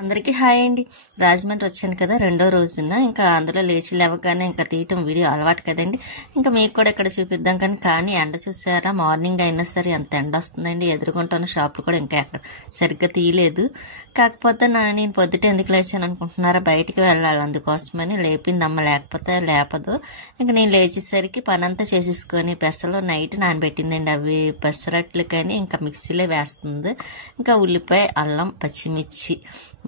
అందరికీ హాయ్ అండి. రాజమండ్రి వచ్చాను కదా రెండో రోజున. ఇంకా అందులో లేచి లేవగానే ఇంకా తీయటం వీడియో అలవాటు కదండి. ఇంకా మీకు కూడా ఇక్కడ చూపిద్దాం కానీ ఎండ చూసారా, మార్నింగ్ అయినా సరే ఎంత ఎండ వస్తుందండి. ఎదురుకుంటున్న షాపులు కూడా ఇంకా ఎక్కడ సరిగ్గా తీయలేదు. కాకపోతే నేను పొద్దుట ఎందుకు లేచాను అనుకుంటున్నారా, బయటికి వెళ్ళాలి, అందుకోసమని లేపింది అమ్మ, లేకపోతే లేపదు. ఇంకా నేను లేచేసరికి పని అంతా చేసేసుకొని పెసలు నైట్ నానబెట్టిందండి. అవి పెసరట్లు కానీ ఇంకా మిక్సీలో వేస్తుంది. ఇంకా ఉల్లిపాయ, అల్లం, పచ్చిమిర్చి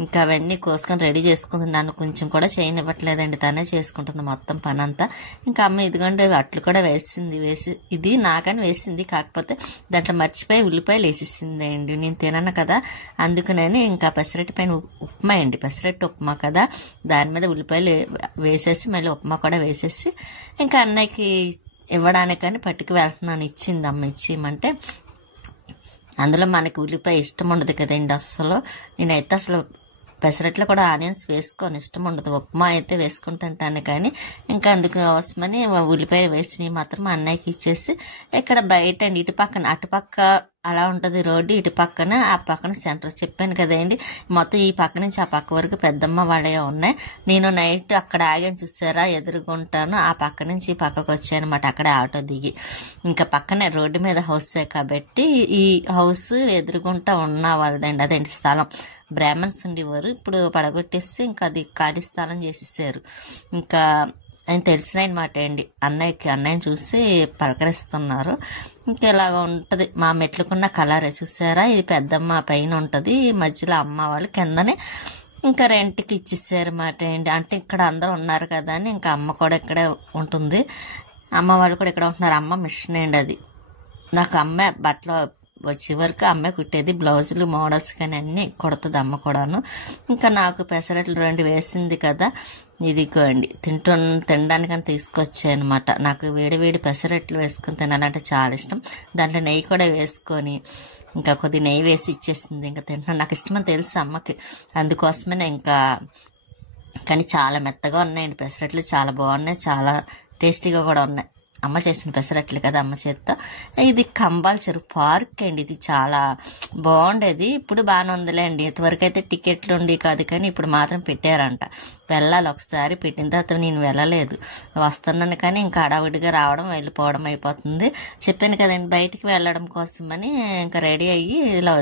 ఇంకా అవన్నీ కోసుకొని రెడీ చేసుకుంది. నన్ను కొంచెం కూడా చేయనివ్వట్లేదండి, తనే చేసుకుంటుంది మొత్తం పని అంతా. ఇంకా అమ్మ ఇదిగోండి అట్లు కూడా వేసి ఇది నాకని వేసింది, కాకపోతే దాంట్లో మర్చిపోయి ఉల్లిపాయలు వేసేసింది అండి. నేను తినను కదా, అందుకని ఇంకా పెసరట్టు పైన ఉప్మా అండి, పెసరట్టు ఉప్మా కదా, దాని మీద ఉల్లిపాయలు వేసేసి మళ్ళీ ఉప్మా కూడా వేసేసి ఇంకా అన్నయ్యకి ఇవ్వడానికని పట్టుకు వెళ్తున్నాను. ఇచ్చింది అమ్మ, ఇచ్చేయమంటే. అందులో మనకి ఉల్లిపాయ ఇష్టం ఉండదు కదండి అస్సలు. నేనైతే అసలు పెసరట్లో కూడా ఆనియన్స్ వేసుకొని ఇష్టం ఉండదు, ఉప్మా అయితే వేసుకుని తింటాను. కానీ ఇంకా అందుకోసమని ఉల్లిపాయ వేసి మాత్రం అన్నయ్యకి ఇచ్చేసి ఇక్కడ బయట అండి, ఇటు పక్కన అటుపక్క అలా ఉంటుంది రోడ్డు, ఇటు పక్కన ఆ పక్కన సెంటర్ చెప్పాను కదండి. మొత్తం ఈ పక్క నుంచి ఆ పక్క వరకు పెద్దమ్మ వాళ్ళే ఉన్నాయి. నేను నైట్ అక్కడ ఆగాను చూసారా, ఎదురుగుంటాను. ఆ పక్క నుంచి ఈ పక్కకు వచ్చాను అనమాట, అక్కడే ఆటో దిగి. ఇంకా పక్కనే రోడ్డు మీద హౌసే కాబట్టి ఈ హౌస్ ఎదురుగుంటా ఉన్న వాళ్ళదండి, అదేంటి స్థలం. బ్రాహ్మణ్స్ ఉండేవారు, ఇప్పుడు పడగొట్టేసి ఇంకా అది ఖాళీ స్థలం చేసేసారు. ఇంకా ఆయన తెలిసిన అనమాట అండి. అన్నయ్యని చూసి పలకరిస్తున్నారు. ఇంకా ఇలాగ ఉంటుంది మా మెట్లుకున్న కలరే చూసారా. ఇది పెద్దమ్మ పైన ఉంటుంది, మధ్యలో అమ్మ వాళ్ళు కిందనే ఇంకా రెంట్కి ఇచ్చేసారు అన్నమాట అండి. అంటే ఇక్కడ అందరూ ఉన్నారు కదా అని ఇంకా అమ్మ కూడా ఇక్కడే ఉంటుంది, అమ్మ వాళ్ళు కూడా ఇక్కడ ఉంటున్నారు. అమ్మ మిషన్ అండి అది. నాకు అమ్మ బట్టలు వచ్చే వరకు అమ్మే కుట్టేది, బ్లౌజులు మోడల్స్ కానీ అన్నీ కుడుతుంది అమ్మ కూడాను. ఇంకా నాకు పెసరట్లు 2 వేసింది కదా, ఇదిగోండి తినడానికని తీసుకొచ్చాయి అనమాట. నాకు వేడి పెసరట్లు వేసుకొని తినాలంటే చాలా ఇష్టం. దాంట్లో నెయ్యి కూడా వేసుకొని ఇంకా కొద్ది నెయ్యి వేసి ఇచ్చేసింది. ఇంకా తింటున్నాను, నాకు ఇష్టమని తెలుసు అమ్మకి, అందుకోసమే ఇంకా. కానీ చాలా మెత్తగా ఉన్నాయండి పెసరట్లు, చాలా బాగున్నాయి, చాలా టేస్టీగా కూడా ఉన్నాయి. అమ్మ చేసిన పెసరట్లు కదా అమ్మ చేత్తో. ఇది కంబాల చెరువు పార్క్ అండి, ఇది చాలా బాగుండేది. ఇప్పుడు బాగానే ఉందిలేండి, ఇంతవరకు అయితే టికెట్లు ఉండి కాదు, కానీ ఇప్పుడు మాత్రం పెట్టారంట. వెళ్ళాలి ఒకసారి, పెట్టిన తర్వాత నేను వెళ్ళలేదు, వస్తున్నాను కానీ ఇంకా హడావిడిగా రావడం వెళ్ళిపోవడం అయిపోతుంది. చెప్పాను కదండి బయటికి వెళ్ళడం కోసమని ఇంకా రెడీ అయ్యి ఇలా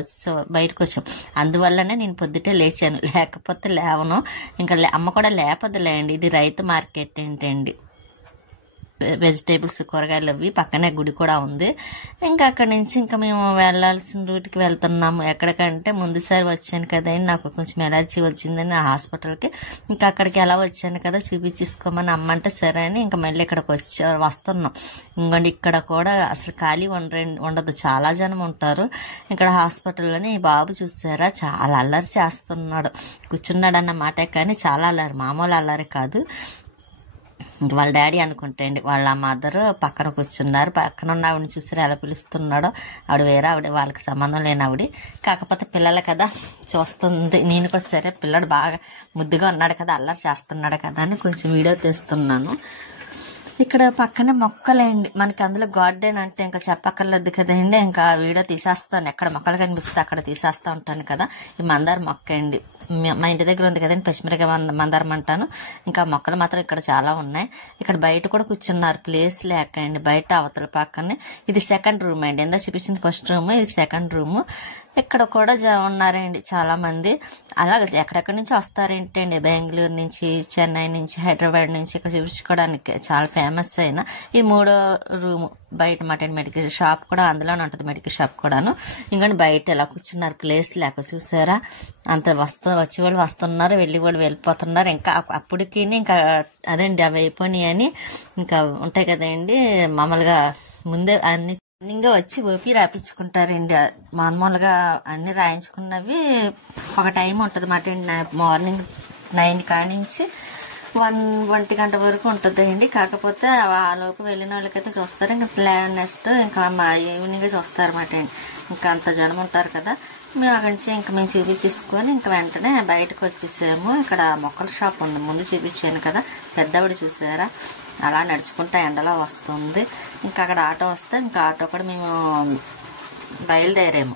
బయటకు వచ్చాం. అందువల్లనే నేను పొద్దుటే లేచాను, లేకపోతే లేవను. ఇంకా అమ్మ కూడా లేపదులేండి. ఇది రైతు మార్కెట్ ఏంటండి, వెజిటేబుల్స్, కూరగాయలు అవి పక్కనే గుడి కూడా ఉంది. ఇంకా అక్కడి నుంచి ఇంకా మేము వెళ్ళాల్సిన రూట్కి వెళ్తున్నాము. ఎక్కడికంటే ముందుసారి వచ్చాను కదండి, నాకు కొంచెం ఎలర్జీ వచ్చిందని ఆ హాస్పిటల్కి. ఇంకా అక్కడికి ఎలా వచ్చాను కదా చూపించేసుకోమని అమ్మంటే సరే అని ఇంకా మళ్ళీ ఇక్కడికి వస్తున్నాం. ఇంకోండి ఇక్కడ కూడా అసలు ఖాళీ ఉండదు, చాలా జనం ఉంటారు ఇక్కడ హాస్పిటల్లోని. ఈ బాబు చూసారా చాలా అల్లరి చేస్తున్నాడు, కూర్చున్నాడు అన్నమాట, కానీ చాలా అల్లరి, మామూలు అల్లరి కాదు. వాళ్ళ డాడీ అనుకుంటే అండి, వాళ్ళ మదరు పక్కన కూర్చున్నారు. పక్కన ఉన్న ఆవిడని చూసారు ఎలా పిలుస్తున్నాడో. ఆవిడ వేరే ఆవిడ, వాళ్ళకి సంబంధం లేని ఆవిడ, కాకపోతే పిల్లలు కదా చూస్తుంది. నేను కూడా సరే పిల్లడు బాగా ముద్దుగా ఉన్నాడు కదా, అల్లరి చేస్తున్నాడు కదా అని కొంచెం వీడియో తీస్తున్నాను. ఇక్కడ పక్కన మొక్కలేండి, మనకి అందులో గార్డెన్ అంటే ఇంకా చెప్పక్కర్లేదు కదండి. ఇంకా వీడియో తీసేస్తాను, ఎక్కడ మొక్కలు కనిపిస్తే అక్కడ తీసేస్తూ ఉంటాను కదా. ఈ మందార మొక్క అండి, మా ఇంటి దగ్గర ఉంది కదండి, పచ్చిమిరకాయ మందారం అంటాను. ఇంకా మొక్కలు మాత్రం ఇక్కడ చాలా ఉన్నాయి. ఇక్కడ బయట కూడా కూర్చున్నారు, ప్లేస్ లేక అండి. బయట అవతల పక్కనే ఇది సెకండ్ రూమ్ అండి, ఎంత చూపించింది ఫస్ట్ రూమ్, ఇది సెకండ్ రూమ్. ఇక్కడ కూడా ఉన్నారండి చాలా మంది. అలాగే ఎక్కడెక్కడి నుంచి వస్తారేంటండి, బెంగళూరు నుంచి, చెన్నై నుంచి, హైదరాబాద్ నుంచి ఇక్కడ చూపించుకోవడానికి చాలా ఫేమస్ అయిన ఈ 3వ రూము. బయట మటన్ మెడికల్ షాప్ కూడా అందులోనే ఉంటుంది, మెడికల్ షాప్ కూడాను. ఇంకొని బయట ఎలా కూర్చున్నారు, ప్లేస్ లేక చూసారా. అంత వచ్చేవాళ్ళు వస్తున్నారు, వెళ్ళేవాళ్ళు వెళ్ళిపోతున్నారు. ఇంకా అప్పటికి ఇంకా అదండి అవి అయిపోయినాయి అని ఇంకా ఉంటాయి కదండి, మామూలుగా ముందే అన్ని ఇంకా వచ్చి ఓపీ రాయించుకుంటారండి. మామూలుగా అన్ని రాయించుకున్నవి ఒక టైం ఉంటుంది మాట, మార్నింగ్ 9 కానించి 1 గంట వరకు ఉంటుంది అండి. కాకపోతే ఆ లోపు వెళ్ళిన వాళ్ళకైతే చూస్తారు. ఇంకా నెక్స్ట్ ఇంకా మా ఈవినింగ్ చూస్తారన్నమాట అండి. ఇంకా అంత జనం ఉంటారు కదా, మేము అక్కడి నుంచి ఇంకా మేము చూపించేసుకొని ఇంకా వెంటనే బయటకు వచ్చేసాము. ఇక్కడ మొక్కల షాప్ ఉంది, ముందు చూపించాను కదా, పెద్దవిడ చూసారా అలా నడుచుకుంటా ఎండలో వస్తుంది. ఇంకా అక్కడ ఆటో వస్తే ఇంకా ఆటో కూడా మేము బయలుదేరాము.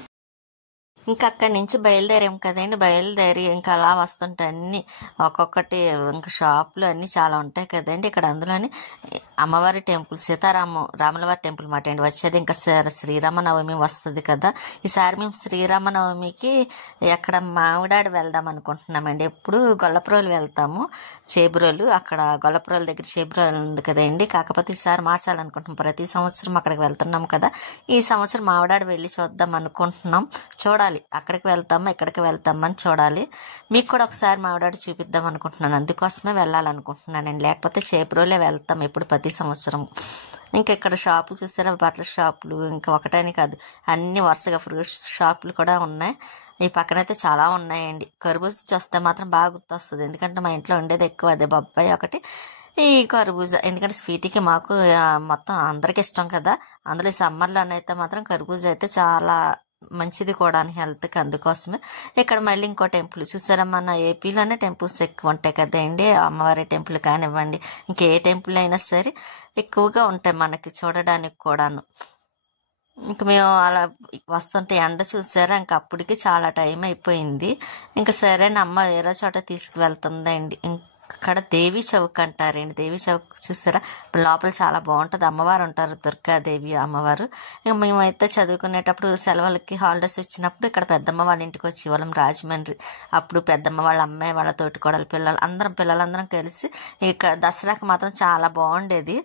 ఇంకా అక్కడి నుంచి బయలుదేరాం కదండి. బయలుదేరి ఇంకా అలా వస్తుంటే అన్ని ఒక్కొక్కటి ఇంకా షాపులు అన్నీ చాలా ఉంటాయి కదండి. ఇక్కడ అందులోని అమ్మవారి టెంపుల్, రాములవారి టెంపుల్ మాట అండి వచ్చేది. ఇంకా శ్రీరామనవమి వస్తుంది కదా, ఈసారి మేము శ్రీరామనవమికి ఎక్కడ మామిడాడు వెళ్దాం అనుకుంటున్నామండి. ఎప్పుడు గొల్లపురోలు వెళ్తాము, చేబ్రోలు, అక్కడ గొల్లపురోల దగ్గర చేబ్రోలు ఉంది కదండి. కాకపోతే ఈసారి మార్చాలనుకుంటున్నాం. ప్రతి సంవత్సరం అక్కడికి వెళ్తున్నాం కదా, ఈ సంవత్సరం మామిడాడు వెళ్ళి చూద్దాం అనుకుంటున్నాం. చూడాలి అక్కడికి వెళ్తామా ఇక్కడికి వెళ్తామని చూడాలి. మీకు కూడా ఒకసారి మామిడాడు చూపిద్దాం అనుకుంటున్నాను, అందుకోసమే వెళ్ళాలనుకుంటున్నానండి. లేకపోతే చేబ్రోలే వెళ్తాం ఎప్పుడు ప్రతి సంవత్సరం. ఇంకా ఇక్కడ షాపులు చూసారా, బట్టల షాపులు ఇంకా ఒకటని కాదు, అన్ని వరుసగా ఫ్రూట్స్ షాపులు కూడా ఉన్నాయి. ఈ పక్కనైతే చాలా ఉన్నాయండి. కర్బూజా చూస్తే మాత్రం బాగా గుర్తొస్తుంది, ఎందుకంటే మా ఇంట్లో ఉండేది ఎక్కువ అదే, బొబ్బాయి ఒకటి, ఈ కర్బూజా. ఎందుకంటే స్వీట్కి మాకు మొత్తం అందరికి ఇష్టం కదా, అందులో ఈ సమ్మర్లోనైతే మాత్రం కర్బూజా అయితే చాలా మంచిది కూడా హెల్త్కి. అందుకోసమే ఇక్కడ మళ్ళీ ఇంకో టెంపుల్ చూసారా, మన ఏపీలోనే టెంపుల్స్ ఎక్కువ ఉంటాయి కదండి. అమ్మవారి టెంపుల్ కానివ్వండి, ఇంకే టెంపుల్ అయినా సరే ఎక్కువగా ఉంటాయి మనకి చూడడానికి కూడాను. ఇంక మేము అలా వస్తుంటే ఎండ చూసారా, ఇంక అప్పటికి చాలా టైం అయిపోయింది. ఇంకా సరే అమ్మ వేరే చోట తీసుకువెళ్తుందండి. ఇక్కడ దేవి చౌక్ అంటారండి. దేవి చౌక్ చూసారా, లోపల చాలా బాగుంటుంది, అమ్మవారు ఉంటారు, దుర్గాదేవి అమ్మవారు. ఇక మేమైతే చదువుకునేటప్పుడు సెలవులకి హాలిడేస్ వచ్చినప్పుడు ఇక్కడ పెద్దమ్మ వాళ్ళ ఇంటికి వచ్చి వాళ్ళం రాజమండ్రి. అప్పుడు పెద్దమ్మ వాళ్ళ అమ్మాయి, వాళ్ళ తోటికోడలు పిల్లలందరం కలిసి ఇక్కడ దసరాకి మాత్రం చాలా బాగుండేది.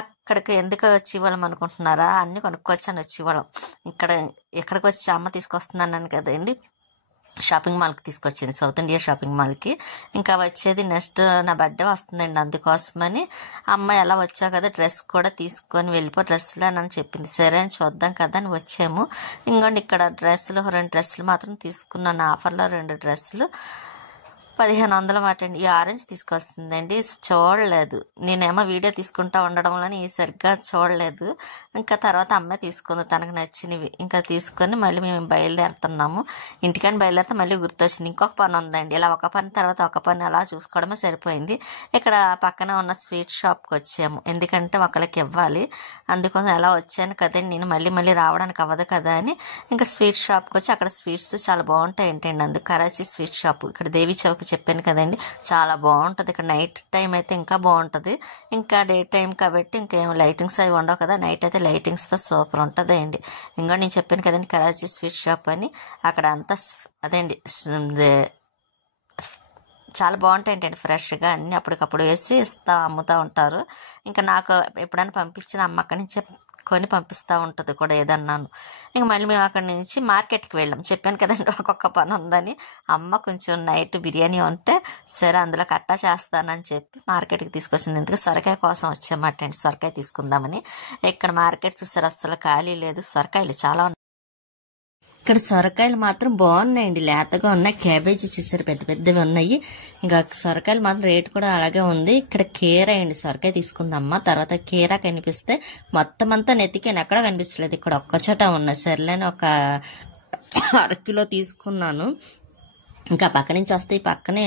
అక్కడికి ఎందుకు వచ్చేవాళ్ళం అనుకుంటున్నారా, అన్నీ కొనుక్కొచ్చాను వచ్చేవాళ్ళం. ఎక్కడికి వచ్చి అమ్మ తీసుకొస్తున్నాను కదండి, షాపింగ్ మాల్కి తీసుకొచ్చింది, సౌత్ ఇండియా షాపింగ్ మాల్కి. ఇంకా వచ్చేది నెక్స్ట్ నా బర్త్డే వస్తుందండి, అందుకోసమని అమ్మ ఎలా వచ్చావు కదా డ్రెస్ కూడా తీసుకొని వెళ్ళిపో డ్రెస్సులు అని చెప్పింది. సరే అని చూద్దాం కదా అని వచ్చాము. ఇంకోండి ఇక్కడ 2 డ్రెస్సులు మాత్రం తీసుకున్నాను, ఆఫర్లో 2 డ్రెస్సులు 1500 మాట అండి. ఈ ఆరెంజ్ తీసుకొస్తుందండి, చూడలేదు, నేనేమో వీడియో తీసుకుంటా ఉండడంలోని సరిగ్గా చూడలేదు. ఇంకా తర్వాత అమ్మాయి తీసుకుంది తనకు నచ్చినవి. ఇంకా తీసుకొని మళ్ళీ మేము బయలుదేరుతున్నాము. ఇంటికని బయలుదేరితే మళ్ళీ గుర్తొచ్చింది ఇంకొక పని ఉందండి. ఇలా ఒక పని తర్వాత ఒక పని అలా చూసుకోవడమే సరిపోయింది. ఇక్కడ పక్కన ఉన్న స్వీట్ షాప్కి వచ్చాము, ఎందుకంటే ఒకరికి ఇవ్వాలి, అందుకోసం ఎలా వచ్చాను కదండి నేను, మళ్ళీ రావడానికి అవ్వదు కదా అని ఇంకా స్వీట్ షాప్కి వచ్చి అక్కడ స్వీట్స్ చాలా బాగుంటాయి ఏంటండి. అందుకు కరాచీ స్వీట్ షాప్ ఇక్కడ దేవి చౌక్ చెప్పాను కదండి, చాలా బాగుంటుంది. ఇక్కడ నైట్ టైం అయితే ఇంకా బాగుంటుంది, ఇంకా డే టైం కాబట్టి ఇంకేం లైటింగ్స్ అవి ఉండవు కదా, నైట్ అయితే లైటింగ్స్తో సూపర్ ఉంటుంది అండి. ఇంకా నేను చెప్పాను కదండి కరాచీ స్వీట్ షాప్ అని, అక్కడ అంతా అదేండి చాలా బాగుంటాయండి, ఫ్రెష్గా అన్నీ అప్పటికప్పుడు వేసి అమ్ముతూ ఉంటారు. ఇంకా నాకు ఎప్పుడైనా పంపించిన అమ్మ అక్కడి నుంచి కొని పంపిస్తూ ఉంటుంది కూడా ఏదన్నాను. ఇంక మళ్ళీ మేము అక్కడి నుంచి మార్కెట్కి వెళ్ళాం, చెప్పాను కదండి ఒక్కొక్క పని ఉందని. అమ్మ కొంచెం నైట్ బిర్యానీ ఉంటే సరే అందులో కట్టా చేస్తానని చెప్పి మార్కెట్కి తీసుకొచ్చింది. ఎందుకు సొరకాయ కోసం వచ్చామాట అండి, సొరకాయ తీసుకుందామని. ఇక్కడ మార్కెట్ చూసారు అస్సలు ఖాళీ లేదు, సొరకాయలు చాలా ఉన్నాయి. ఇక్కడ సొరకాయలు మాత్రం బాగున్నాయండి, లేతగా ఉన్నాయి. క్యాబేజీ చూసారు పెద్ద పెద్దవి ఉన్నాయి. ఇంకా సొరకాయలు మాత్రం రేటు కూడా అలాగే ఉంది. ఇక్కడ కీర అండి, సొరకాయ తీసుకుందమ్మా. తర్వాత కీర కనిపిస్తే మొత్తం అంతా నెత్తికాను, ఎక్కడ కనిపించలేదు, ఇక్కడ ఒక్కచోట ఉన్నాయి. సర్లేని ఒక 1/2 కిలో తీసుకున్నాను. ఇంకా పక్క నుంచి వస్తే ఈ పక్కనే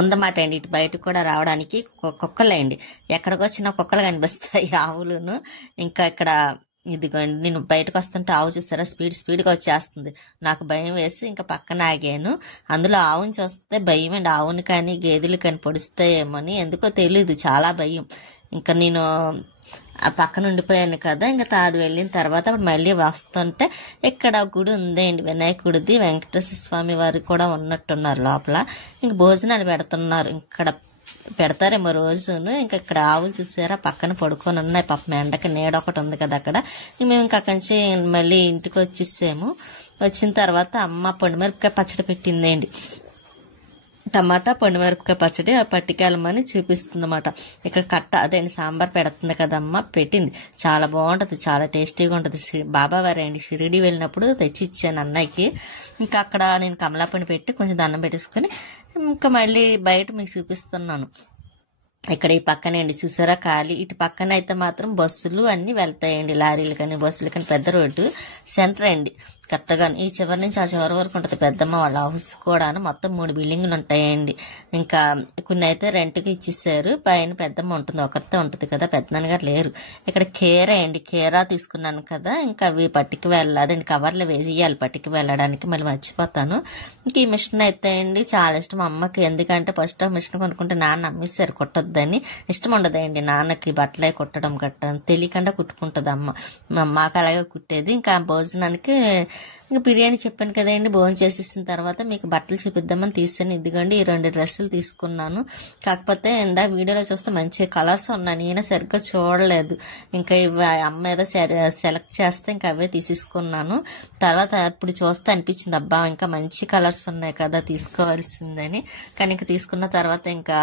ఉందన్నమాట అండి, ఇటు బయటకు కూడా రావడానికి కుక్కలేండి, ఎక్కడికి వచ్చినా కుక్కలు కనిపిస్తాయి, ఆవులును. ఇంకా ఇక్కడ ఇదిగోండి నేను బయటకు వస్తుంటే ఆవు చూసారా స్పీడ్గా వచ్చేస్తుంది, నాకు భయం వేసి ఇంకా పక్కన ఆగాను. అందులో ఆవుని చూస్తే భయం అండి, ఆవుని కానీ గేదెలు కానీ పొడుస్తాయేమని, ఎందుకో తెలీదు, చాలా భయం. ఇంకా నేను ఆ పక్కన ఉండిపోయాను కదా. ఇంకా తాదు వెళ్ళిన తర్వాత అప్పుడు మళ్ళీ వస్తుంటే ఇక్కడ గుడి ఉందండి, వినాయకుడిది, వెంకటేశ్వర స్వామి వారు కూడా ఉన్నట్టున్నారు లోపల. ఇంక భోజనాలు పెడుతున్నారు, ఇక్కడ పెడతారేమో రోజును. ఇంకా ఇక్కడ ఆవులు చూసారా పక్కన పడుకొని ఉన్నాయి, పాపం ఎండకి నీడ ఒకటి ఉంది కదా అక్కడ. మేము ఇంకా అక్కడి నుంచి మళ్ళీ ఇంటికి వచ్చేసాము. వచ్చిన తర్వాత అమ్మ పొండిమిరపకాయ పచ్చడి పెట్టిందండి, టమాటా పొండిమిరపకాయ పచ్చడి పట్టికెళ్ళమని చూపిస్తుందన్నమాట. ఇక్కడ కట్ట అదేండి సాంబార్ పెడుతుంది కదమ్మ, పెట్టింది, చాలా బాగుంటుంది, చాలా టేస్టీగా ఉంటుంది. బాబావారి అండి, షిరిడి వెళ్ళినప్పుడు తెచ్చి ఇచ్చాను అన్నయ్యకి. ఇంకా అక్కడ నేను కమలాపండి పెట్టి కొంచెం దండం పెట్టేసుకొని ఇంకా మళ్ళీ బయట మీకు చూపిస్తున్నాను. ఇక్కడ ఈ పక్కనండి చూసారా ఖాళీ, ఇటు పక్కన అయితే మాత్రం బస్సులు అన్నీ వెళ్తాయండి, లారీలు కానీ బస్సులు కానీ, పెద్ద రోడ్డు సెంటర్ అండి. కరెక్ట్గా ఈ చివరి నుంచి ఆ చివరి వరకు ఉంటుంది పెద్దమ్మ వాళ్ళ హౌస్ కూడాను. మొత్తం 3 బిల్డింగ్లు ఉంటాయండి. ఇంకా కొన్ని అయితే రెంట్కి ఇచ్చేసారు. పైన పెద్దమ్మ ఉంటుంది, ఒకరితో ఉంటుంది కదా, పెద్దనాన్నగారు లేరు. ఇక్కడ కేరా అండి, కేరా తీసుకున్నాను కదా, ఇంకా అవి పట్టుకు వెళ్ళాలి, కవర్లు వేసేయాలి పట్టుకు వెళ్ళడానికి, మళ్ళీ మర్చిపోతాను. ఇంక ఈ మిషన్ అయితే అండి చాలా ఇష్టం అమ్మకి. ఎందుకంటే ఫస్ట్ మిషన్ కొనుక్కుంటే నాన్న అమ్మేశారు, కుట్టొద్దని. ఇష్టం ఉండదండి నాన్నకి బట్టలే కుట్టడం కట్టడం, తెలియకుండా కుట్టుకుంటుంది అమ్మ. మాకు అలాగే కుట్టేది. ఇంకా భోజనానికి ఇంకా బిర్యానీ చెప్పాను కదండి, భోజనం చేసేసిన తర్వాత మీకు బట్టలు చూపిద్దామని తీసాను. ఇదిగోండి ఈ 2 డ్రెస్సులు తీసుకున్నాను. కాకపోతే ఇందాక వీడియోలో చూస్తే మంచి కలర్స్ ఉన్నాయి, నేను సరిగ్గా చూడలేదు. ఇంకా ఇవి అమ్మ ఏదో సెలెక్ట్ చేస్తే ఇంకా అవే తీసేసుకున్నాను. తర్వాత ఇప్పుడు చూస్తే అనిపించింది అబ్బా ఇంకా మంచి కలర్స్ ఉన్నాయి కదా తీసుకోవాల్సిందని. కానీ ఇంకా తీసుకున్న తర్వాత ఇంకా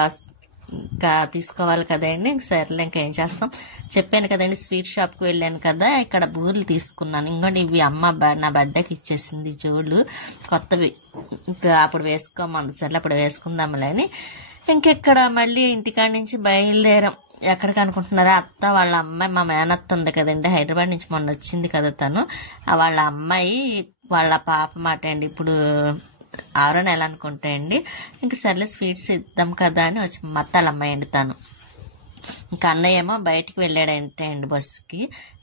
తీసుకోవాలి కదండి. సరేలే ఇంకా ఏం చేస్తాం. చెప్పాను కదండి స్వీట్ షాప్కి వెళ్ళాను కదా, ఇక్కడ బూరెలు తీసుకున్నాను. ఇంకోటి ఇవి అమ్మ నా బర్త్డేకి ఇచ్చేసింది జోళ్ళు, కొత్తవి. ఇంకా అప్పుడు వేసుకోమంది, సరే అప్పుడు వేసుకుందాంలే అని ఇంకెక్కడ మళ్ళీ ఇంటికాడ నుంచి బయలుదేరాం. ఎక్కడికి అనుకుంటున్నారా, అత్త వాళ్ళ అమ్మాయి, మా మేనత్త ఉంది కదండి, హైదరాబాద్ నుంచి మొన్న వచ్చింది కదా తను, వాళ్ళ అమ్మాయి వాళ్ళ పాప మాట అండి. ఇప్పుడు 6వ నెల అనుకుంటా అండి. ఇంకా సర్లే స్వీట్స్ ఇద్దాం కదా అని వచ్చి మత్తాల అమ్మాయి అండి తను. ఇంకా అన్నయ్య ఏమో బయటికి వెళ్ళాడంటే అండి బస్సుకి.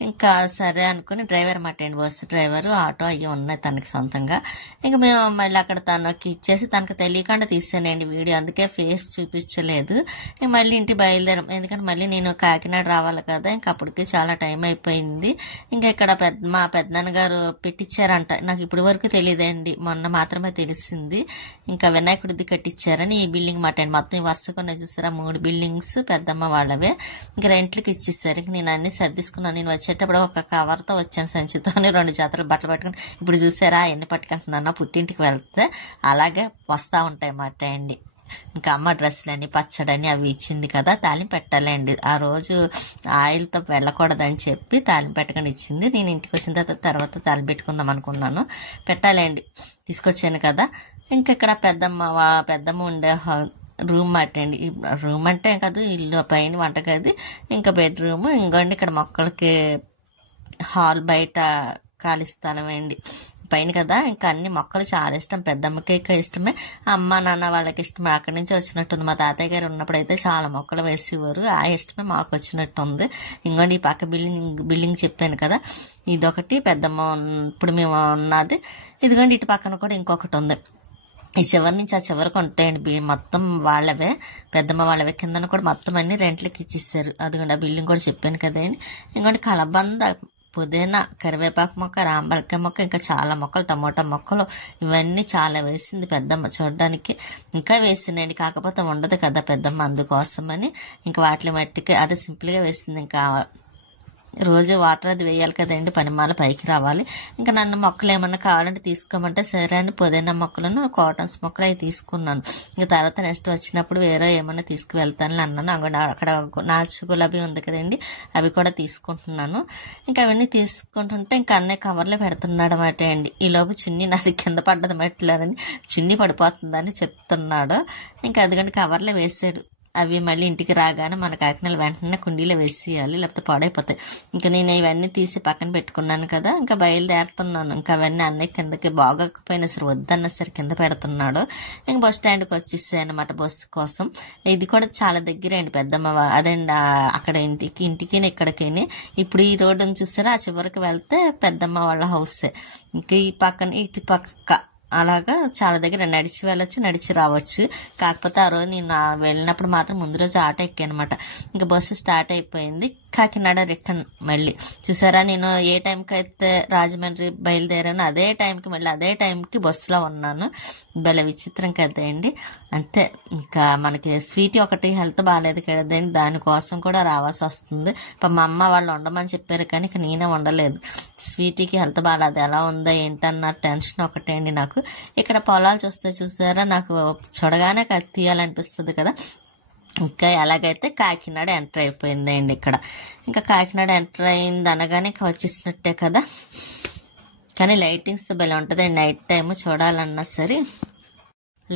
ఇంకా సరే అనుకుని డ్రైవర్ మాట అండి, బస్సు డ్రైవరు, ఆటో అయ్యి ఉన్నాయి తనకి సొంతంగా. ఇంకా మేము మళ్ళీ అక్కడ తనకి ఇచ్చేసి తనకు తెలియకుండా తీసానండి వీడియో, అందుకే ఫేస్ చూపించలేదు. ఇంక మళ్ళీ ఇంటికి బయలుదేరాం, ఎందుకంటే మళ్ళీ నేను కాకినాడ రావాలి కదా. ఇంకా అప్పటికి చాలా టైం అయిపోయింది. ఇంకా ఇక్కడ మా పెద్దనాన్నగారు పెట్టించారంట, నాకు ఇప్పటి వరకు తెలియదండి, మొన్న మాత్రమే తెలిసింది. ఇంకా వినాయకుడిది కట్టించారని ఈ బిల్డింగ్ మాట అండి. మొత్తం వరుసగా చూసారా 3 బిల్డింగ్స్ పెద్దమ్మ వాళ్ళవే. ఇంకా రెంట్లకి ఇచ్చేసారు. ఇంక నేను అన్ని సర్దిసుకున్నాను. నేను వచ్చేటప్పుడు ఒక కవర్తో వచ్చాను, సంచితోని 2 జతలు బట్టలు పట్టుకుని. ఇప్పుడు చూసారా ఎన్ని పట్టుకుంటున్నానో, పుట్టింటికి వెళ్తే అలాగే వస్తూ ఉంటాయి మాట అండి. ఇంకా అమ్మ డ్రెస్సులని పచ్చడని అవి ఇచ్చింది కదా, తాలింపు పెట్టాలండి. ఆ రోజు ఆయిల్తో వెళ్ళకూడదని చెప్పి తాలింపు పెట్టకుండా ఇచ్చింది. నేను ఇంటికి వచ్చిన తర్వాత తాలింపు పెట్టుకుందాం అనుకున్నాను, పెట్టాలండి. తీసుకొచ్చాను కదా. ఇంకా ఇక్కడ పెద్దమ్మ ఉండే రూమ్ అటండి. రూమ్ అంటే కాదు, ఇల్లు పైన వంటగది, ఇంకా బెడ్రూమ్. ఇంకోండి ఇక్కడ మొక్కలకి హాల్, బయట ఖాళీ స్థలం అండి పైన కదా. ఇంకా అన్ని మొక్కలు చాలా ఇష్టం, పెద్దమ్మకి ఇష్టమే, అమ్మ నాన్న వాళ్ళకి ఇష్టమే. అక్కడి నుంచి వచ్చినట్టుంది. మా తాతయ్య గారు ఉన్నప్పుడు అయితే చాలా మొక్కలు వేసేవారు, ఆ ఇష్టమే మాకు వచ్చినట్టుంది. ఇంకోండి ఈ పక్క బిల్డింగ్ చెప్పాను కదా, ఇదొకటి పెద్దమ్మ ఇప్పుడు మేము ఉన్నది. ఇదిగోండి ఇటు పక్కన కూడా ఇంకొకటి ఉంది. ఈ చివరి నుంచి ఆ చివరికి ఉంటాయండి, మొత్తం వాళ్ళవే, పెద్దమ్మ వాళ్ళవే. కిందన కూడా మొత్తం అన్ని రెంట్లకి ఇచ్చేసారు. అదిగోండి ఆ బిల్డింగ్ కూడా చెప్పాను కదండి. ఇంకోటి కలబంద, పుదీనా, కరివేపాకు మొక్క, రాంబలకాయ మొక్క, ఇంకా చాలా మొక్కలు, టమోటా మొక్కలు, ఇవన్నీ చాలా వేసింది పెద్దమ్మ. చూడడానికి ఇంకా వేసిందండి, కాకపోతే ఉండదు కదా పెద్దమ్మ, అందుకోసమని ఇంకా వాటి మట్టికి అదే సింపుల్గా వేసింది. ఇంకా రోజు వాటర్ అది వేయాలి కదండి, పనిమాల పైకి రావాలి. ఇంకా నన్ను మొక్కలు ఏమన్నా కావాలంటే తీసుకోమంటే సరే అని పుదీనా మొక్కలను, కాటన్స్ మొక్కలు అవి తీసుకున్నాను. ఇంకా తర్వాత నెక్స్ట్ వచ్చినప్పుడు వేరే ఏమన్నా తీసుకువెళ్తాను అన్నాను. అక్కడ నాచు గులాబీ ఉంది కదండి, అవి కూడా తీసుకుంటున్నాను. ఇంకా అవన్నీ తీసుకుంటుంటే ఇంకా అన్నయ్య కవర్లో పెడుతున్నాడు అన్నమాట అండి. ఈలోపు చున్నీ నాది కింద పడ్డది మెట్లని, చున్నీ పడిపోతుందని చెప్తున్నాడు. ఇంకా అదిగండి కవర్లో వేసాడు. అవి మళ్ళీ ఇంటికి రాగానే మన కాకినాడ వెంటనే కుండీలో వేసేయాలి, లేకపోతే పాడైపోతాయి. ఇంకా నేను ఇవన్నీ తీసి పక్కన పెట్టుకున్నాను కదా, ఇంకా బయలుదేరుతున్నాను. ఇంకా అవన్నీ అన్నయ్య కిందకి బాగోకపోయినా సరే వద్దన్నా సరే కింద పెడుతున్నాడు. ఇంకా బస్ స్టాండ్కి వచ్చేసాయి అనమాట బస్సు కోసం. ఇది కూడా చాలా దగ్గర అండి పెద్దమ్మ అదండి, అక్కడ ఇంటికి ఇక్కడికి. ఇప్పుడు ఈ రోడ్డుని చూసారా, ఆ చివరికి వెళ్తే పెద్దమ్మ వాళ్ళ హౌసే. ఇంకా ఈ పక్కన ఇటు పక్క అలాగా చాలా దగ్గర నడిచి వెళ్ళొచ్చు, నడిచి రావచ్చు. కాకపోతే ఆ రోజు నేను వెళ్ళినప్పుడు మాత్రం ముందు రోజు ఆటో ఎక్కాను అనమాట. ఇంకా బస్సు స్టార్ట్ అయిపోయింది, కాకినాడ రిటర్న్. మళ్ళీ చూసారా నేను ఏ టైంకి అయితే రాజమండ్రి బయలుదేరాను అదే టైంకి మళ్ళీ అదే టైంకి బస్సులో ఉన్నాను. భలే విచిత్రం కదండి. అంతే, ఇంకా మనకి స్వీటీ ఒకటి హెల్త్ బాగాలేదు కదండి, దానికోసం కూడా రావాల్సి వస్తుంది. మా అమ్మ వాళ్ళు ఉండమని చెప్పారు కానీ ఇక నేనే ఉండలేదు. స్వీటీకి హెల్త్ బాగాలేదు, ఎలా ఉందో ఏంటన్న టెన్షన్ ఒకటే అండి నాకు. ఇక్కడ పొలాలు చూసారా, నాకు చూడగానే తీయాలనిపిస్తుంది కదా. ఇంకా ఎలాగైతే కాకినాడ ఎంటర్ అయిపోయింది అండి ఇక్కడ. ఇంకా కాకినాడ ఎంటర్ అయింది అనగానే ఇంకా వచ్చేసినట్టే కదా. కానీ లైటింగ్స్ భలే ఉంటుంది నైట్ టైము చూడాలన్నా సరే.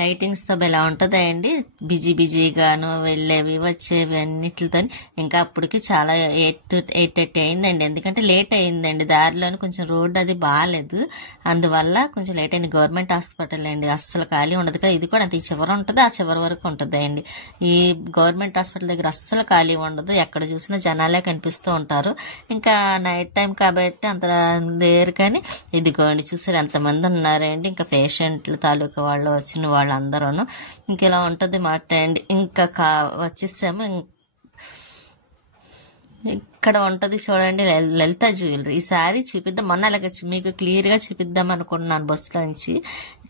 లైటింగ్స్తో ఎలా ఉంటుందండి, బిజీ బిజీగాను వెళ్ళేవి వచ్చేవి అన్నిటితో. ఇంకా అప్పటికి చాలా 8:30 అయిందండి, ఎందుకంటే లేట్ అయిందండి. దారిలోని కొంచెం రోడ్డు అది బాగాలేదు, అందువల్ల కొంచెం లేట్ అయింది. గవర్నమెంట్ హాస్పిటల్ అండి, అస్సలు ఖాళీ ఉండదు కదా. ఇది కూడా అంత ఈ చివర ఉంటుంది, ఆ చివరి వరకు ఉంటుంది అండి. ఈ గవర్నమెంట్ హాస్పిటల్ దగ్గర అస్సలు ఖాళీ ఉండదు, ఎక్కడ చూసినా జనాలే కనిపిస్తూ ఉంటారు. ఇంకా నైట్ టైం కాబట్టి అంత లేరు, కానీ ఇదిగోండి చూసారు ఎంతమంది ఉన్నారండి. ఇంకా పేషెంట్లు తాలూకా వాళ్ళు వచ్చిన వాళ్ళందరూ ఇంక ఇలా ఉంటుంది మాట అండి. ఇంకా వచ్చేసాము. ఇక్కడ ఉంటుంది చూడండి లలిత జ్యువెలరీ. ఈసారి చూపిద్దాం, మొన్న అలాగే మీకు క్లియర్గా చూపిద్దాం అనుకున్నాను బస్సులో నుంచి,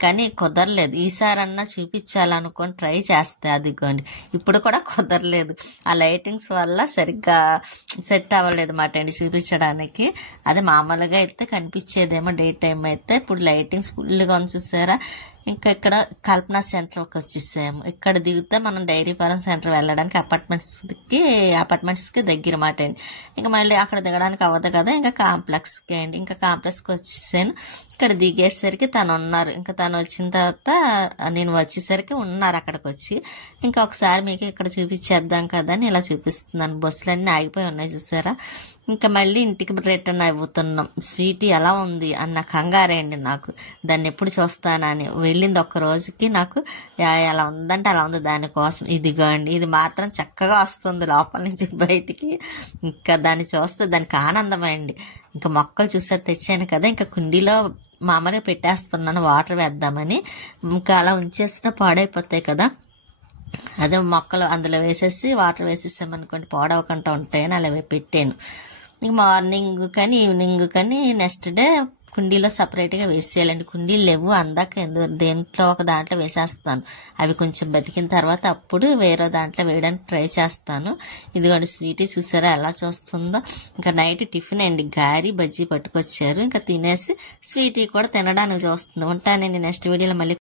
కానీ కుదరలేదు. ఈసారి అన్నా చూపించాలనుకొని ట్రై చేస్తే అదిగోండి ఇప్పుడు కూడా కుదరలేదు. ఆ లైటింగ్స్ వల్ల సరిగ్గా సెట్ అవ్వలేదు మాట అండి చూపించడానికి. అది మామూలుగా అయితే కనిపించేదేమో డే టైం అయితే, ఇప్పుడు లైటింగ్స్ ఫుల్గా ఉంది చూసారా. ఇంకా ఇక్కడ కల్పన సెంటర్కి వచ్చేసాము. ఇక్కడ దిగితే మనం డైరీపాలెం సెంటర్ వెళ్ళడానికి అపార్ట్మెంట్స్కి దగ్గర మాట అండి. ఇంకా మళ్ళీ అక్కడ దిగడానికి అవ్వదు కదా, ఇంకా కాంప్లెక్స్కి అండి. ఇంకా కాంప్లెక్స్కి వచ్చేసాను. ఇక్కడ దిగేసరికి తను ఉన్నారు. ఇంకా తను వచ్చిన తర్వాత నేను వచ్చేసరికి ఉన్నారు అక్కడికి వచ్చి. ఇంకా ఒకసారి మీకు ఇక్కడ చూపించేద్దాం కదా అని ఇలా చూపిస్తున్నాను. బస్సులన్నీ ఆగిపోయి ఉన్నాయి చూసారా. ఇంకా మళ్ళీ ఇంటికి రిటర్న్ అవుతున్నాం. స్వీటీ ఎలా ఉంది అన్న కంగారేండి నాకు, దాన్ని ఎప్పుడు చూస్తానని. వెళ్ళింది ఒక్క రోజుకి నాకు ఎలా ఉందంటే అలా ఉంది. దానికోసం ఇదిగోండి, ఇది మాత్రం చక్కగా వస్తుంది లోపల నుంచి బయటికి. ఇంకా దాన్ని చూస్తే దానికి ఆనందమైంది. ఇంకా మొక్కలు చూసారు తెచ్చాను కదా, ఇంకా కుండీలో మామూలుగా పెట్టేస్తున్నాను వాటర్ వేద్దామని. ఇంకా అలా ఉంచేసినా పాడైపోతాయి కదా, అదే మొక్కలు అందులో వేసేసి వాటర్ వేసేసామనుకోండి పాడవకుండా ఉంటాయని అలా పెట్టాను. ఇంక మార్నింగ్ కానీ ఈవినింగ్ కానీ నెక్స్ట్ డే కుండీలో సపరేట్గా వేసేయాలండి. కుండీలు లేవు అందాక దేంట్లో ఒక దాంట్లో వేసేస్తాను. అవి కొంచెం బతికిన తర్వాత అప్పుడు వేరే దాంట్లో వేయడానికి ట్రై చేస్తాను. ఇదిగోండి స్వీటీ చూసారా ఎలా చూస్తుందో. ఇంకా నైట్ టిఫిన్ అండి, గారి బజ్జీ పట్టుకొచ్చారు. ఇంకా తినేసి స్వీటీ కూడా తినడానికి చూస్తుంది. ఉంటానండి, నెక్స్ట్ వీడియోలో మళ్ళీ